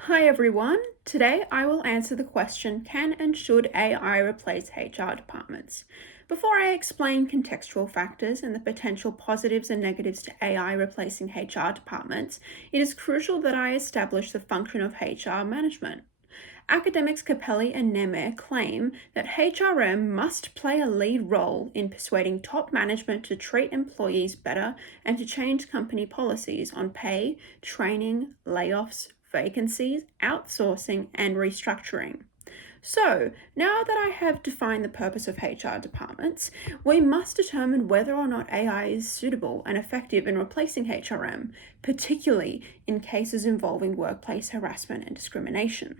Hi everyone, today I will answer the question, can and should AI replace HR departments? Before I explain contextual factors and the potential positives and negatives to AI replacing HR departments, it is crucial that I establish the function of HR management. Academics Capelli and Nemer claim that HRM must play a lead role in persuading top management to treat employees better and to change company policies on pay, training, layoffs, vacancies, outsourcing, and restructuring. So, now that I have defined the purpose of HR departments, we must determine whether or not AI is suitable and effective in replacing HRM, particularly in cases involving workplace harassment and discrimination.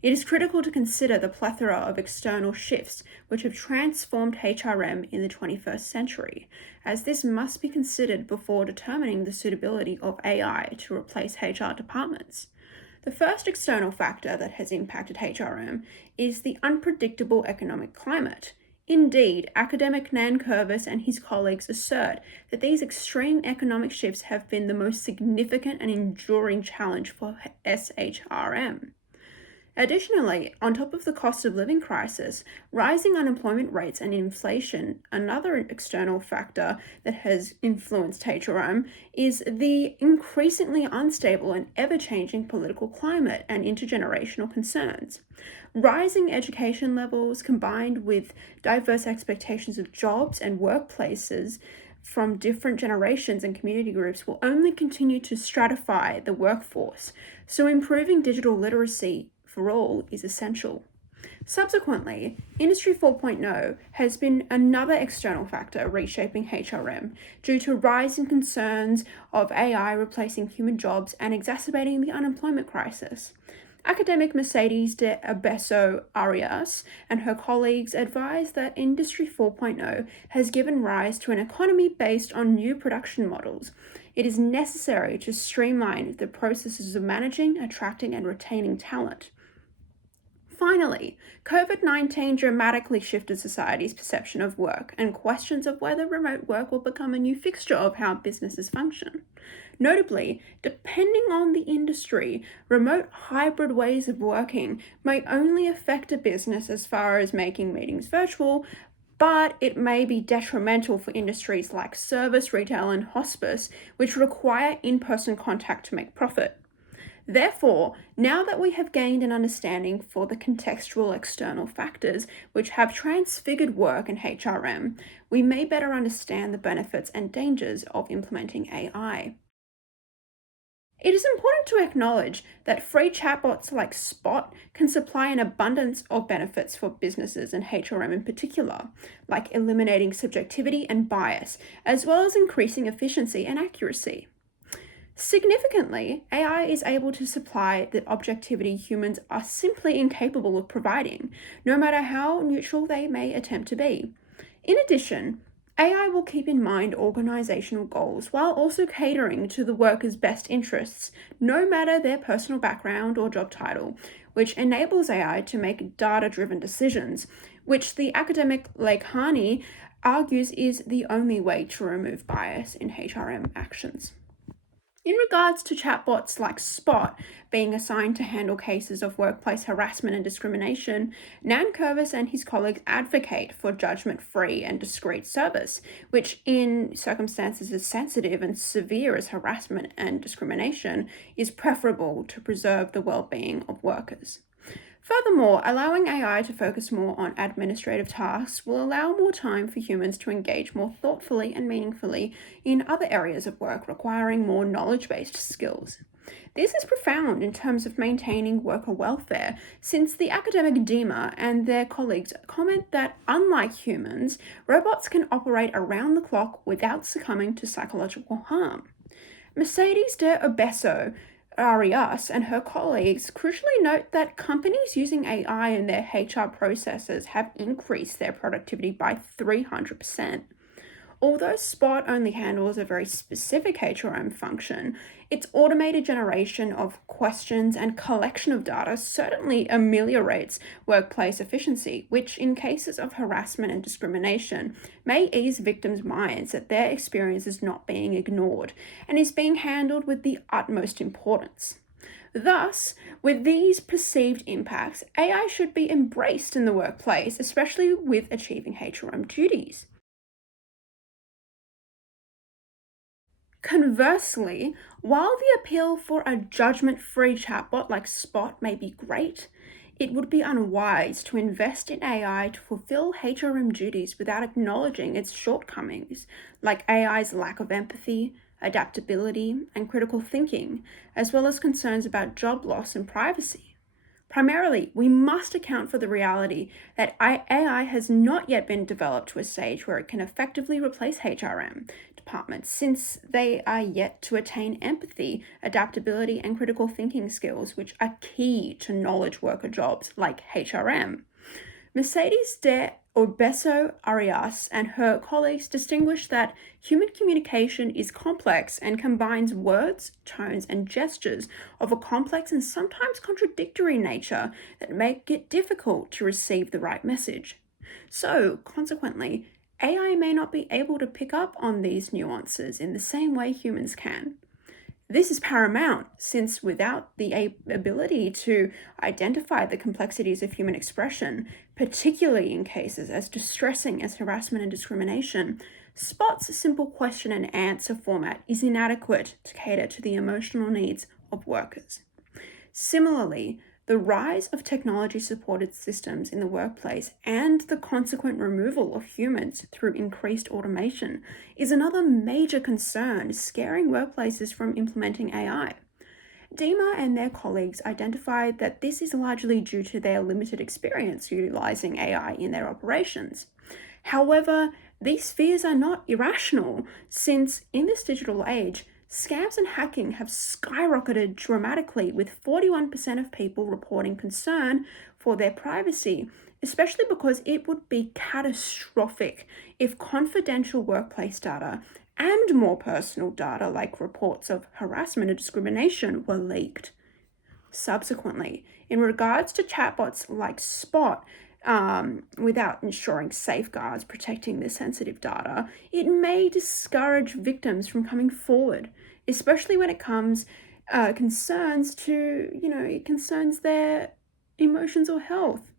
It is critical to consider the plethora of external shifts which have transformed HRM in the 21st century, as this must be considered before determining the suitability of AI to replace HR departments. The first external factor that has impacted HRM is the unpredictable economic climate. Indeed, academic Nankervis and his colleagues assert that these extreme economic shifts have been the most significant and enduring challenge for SHRM. Additionally, on top of the cost of living crisis, rising unemployment rates and inflation, another external factor that has influenced HRM, is the increasingly unstable and ever-changing political climate and intergenerational concerns. Rising education levels combined with diverse expectations of jobs and workplaces from different generations and community groups will only continue to stratify the workforce, so improving digital literacy for all is essential. Subsequently, Industry 4.0 has been another external factor reshaping HRM due to rising concerns of AI replacing human jobs and exacerbating the unemployment crisis. Academic Mercedes de Abeso Arias and her colleagues advise that Industry 4.0 has given rise to an economy based on new production models. It is necessary to streamline the processes of managing, attracting, and retaining talent. Finally, COVID-19 dramatically shifted society's perception of work and questions of whether remote work will become a new fixture of how businesses function. Notably, depending on the industry, remote hybrid ways of working may only affect a business as far as making meetings virtual, but it may be detrimental for industries like service, retail, and hospice, which require in-person contact to make profit. Therefore, now that we have gained an understanding for the contextual external factors which have transfigured work in HRM, we may better understand the benefits and dangers of implementing AI. It is important to acknowledge that free chatbots like Spot can supply an abundance of benefits for businesses and HRM in particular, like eliminating subjectivity and bias, as well as increasing efficiency and accuracy. Significantly, AI is able to supply the objectivity humans are simply incapable of providing, no matter how neutral they may attempt to be. In addition, AI will keep in mind organizational goals while also catering to the workers' best interests, no matter their personal background or job title, which enables AI to make data-driven decisions, which the academic Lakhani argues is the only way to remove bias in HRM actions. In regards to chatbots like Spot being assigned to handle cases of workplace harassment and discrimination, Nankervis and his colleagues advocate for judgment-free and discreet service, which in circumstances as sensitive and severe as harassment and discrimination is preferable to preserve the well-being of workers. Furthermore, allowing AI to focus more on administrative tasks will allow more time for humans to engage more thoughtfully and meaningfully in other areas of work requiring more knowledge-based skills. This is profound in terms of maintaining worker welfare, since the academic Dima and their colleagues comment that, unlike humans, robots can operate around the clock without succumbing to psychological harm. Mercedes de Obeso Arias and her colleagues crucially note that companies using AI in their HR processes have increased their productivity by 300%. Although Spot only handles a very specific HRM function, its automated generation of questions and collection of data certainly ameliorates workplace efficiency, which in cases of harassment and discrimination may ease victims' minds that their experience is not being ignored and is being handled with the utmost importance. Thus, with these perceived impacts, AI should be embraced in the workplace, especially with achieving HRM duties. Conversely, while the appeal for a judgment-free chatbot like Spot may be great, it would be unwise to invest in AI to fulfill HRM duties without acknowledging its shortcomings, like AI's lack of empathy, adaptability, and critical thinking, as well as concerns about job loss and privacy. Primarily, we must account for the reality that AI has not yet been developed to a stage where it can effectively replace HRM departments, since they are yet to attain empathy, adaptability, and critical thinking skills, which are key to knowledge worker jobs like HRM. Mercedes de Orbeso Arias and her colleagues distinguish that human communication is complex and combines words, tones, and gestures of a complex and sometimes contradictory nature that make it difficult to receive the right message. So, consequently, AI may not be able to pick up on these nuances in the same way humans can. This is paramount, since without the ability to identify the complexities of human expression, particularly in cases as distressing as harassment and discrimination, Spot's simple question and answer format is inadequate to cater to the emotional needs of workers. Similarly, the rise of technology-supported systems in the workplace and the consequent removal of humans through increased automation is another major concern scaring workplaces from implementing AI. Dima and their colleagues identified that this is largely due to their limited experience utilizing AI in their operations. However, these fears are not irrational, since in this digital age, scams and hacking have skyrocketed dramatically, with 41% of people reporting concern for their privacy, especially because it would be catastrophic if confidential workplace data and more personal data like reports of harassment or discrimination were leaked. Subsequently, in regards to chatbots like Spot, without ensuring safeguards protecting the sensitive data, it may discourage victims from coming forward, especially when it comes it concerns their emotions or health.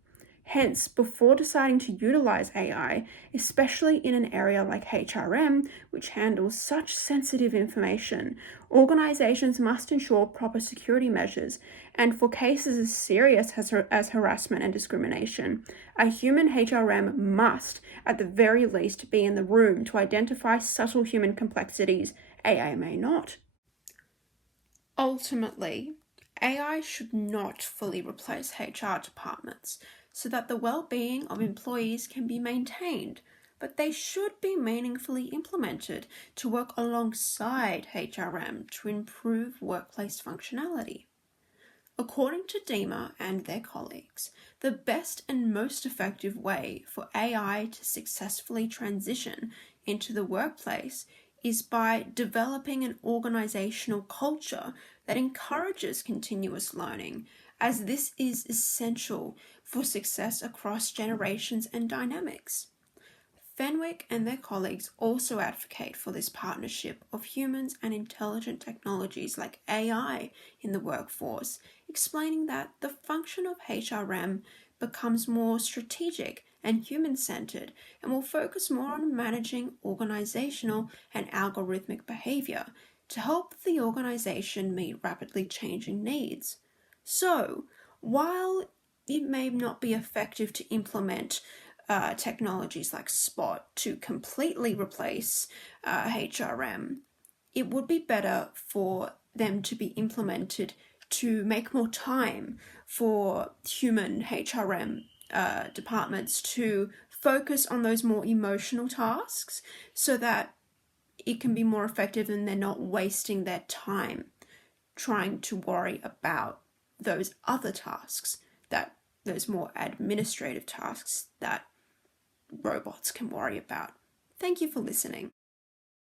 Hence, before deciding to utilize AI, especially in an area like HRM, which handles such sensitive information, organizations must ensure proper security measures, and for cases as serious as harassment and discrimination, a human HRM must, at the very least, be in the room to identify subtle human complexities AI may not. Ultimately, AI should not fully replace HR departments so that the well-being of employees can be maintained, but they should be meaningfully implemented to work alongside HRM to improve workplace functionality. According to Dima and their colleagues, the best and most effective way for AI to successfully transition into the workplace is by developing an organizational culture that encourages continuous learning, as this is essential for success across generations and dynamics. Fenwick and their colleagues also advocate for this partnership of humans and intelligent technologies like AI in the workforce, explaining that the function of HRM becomes more strategic and human-centered and will focus more on managing organizational and algorithmic behavior to help the organization meet rapidly changing needs. So, while it may not be effective to implement technologies like Spot to completely replace HRM, it would be better for them to be implemented to make more time for human HRM departments to focus on those more emotional tasks so that it can be more effective and they're not wasting their time trying to worry about those other tasks, that those more administrative tasks that robots can worry about. Thank you for listening.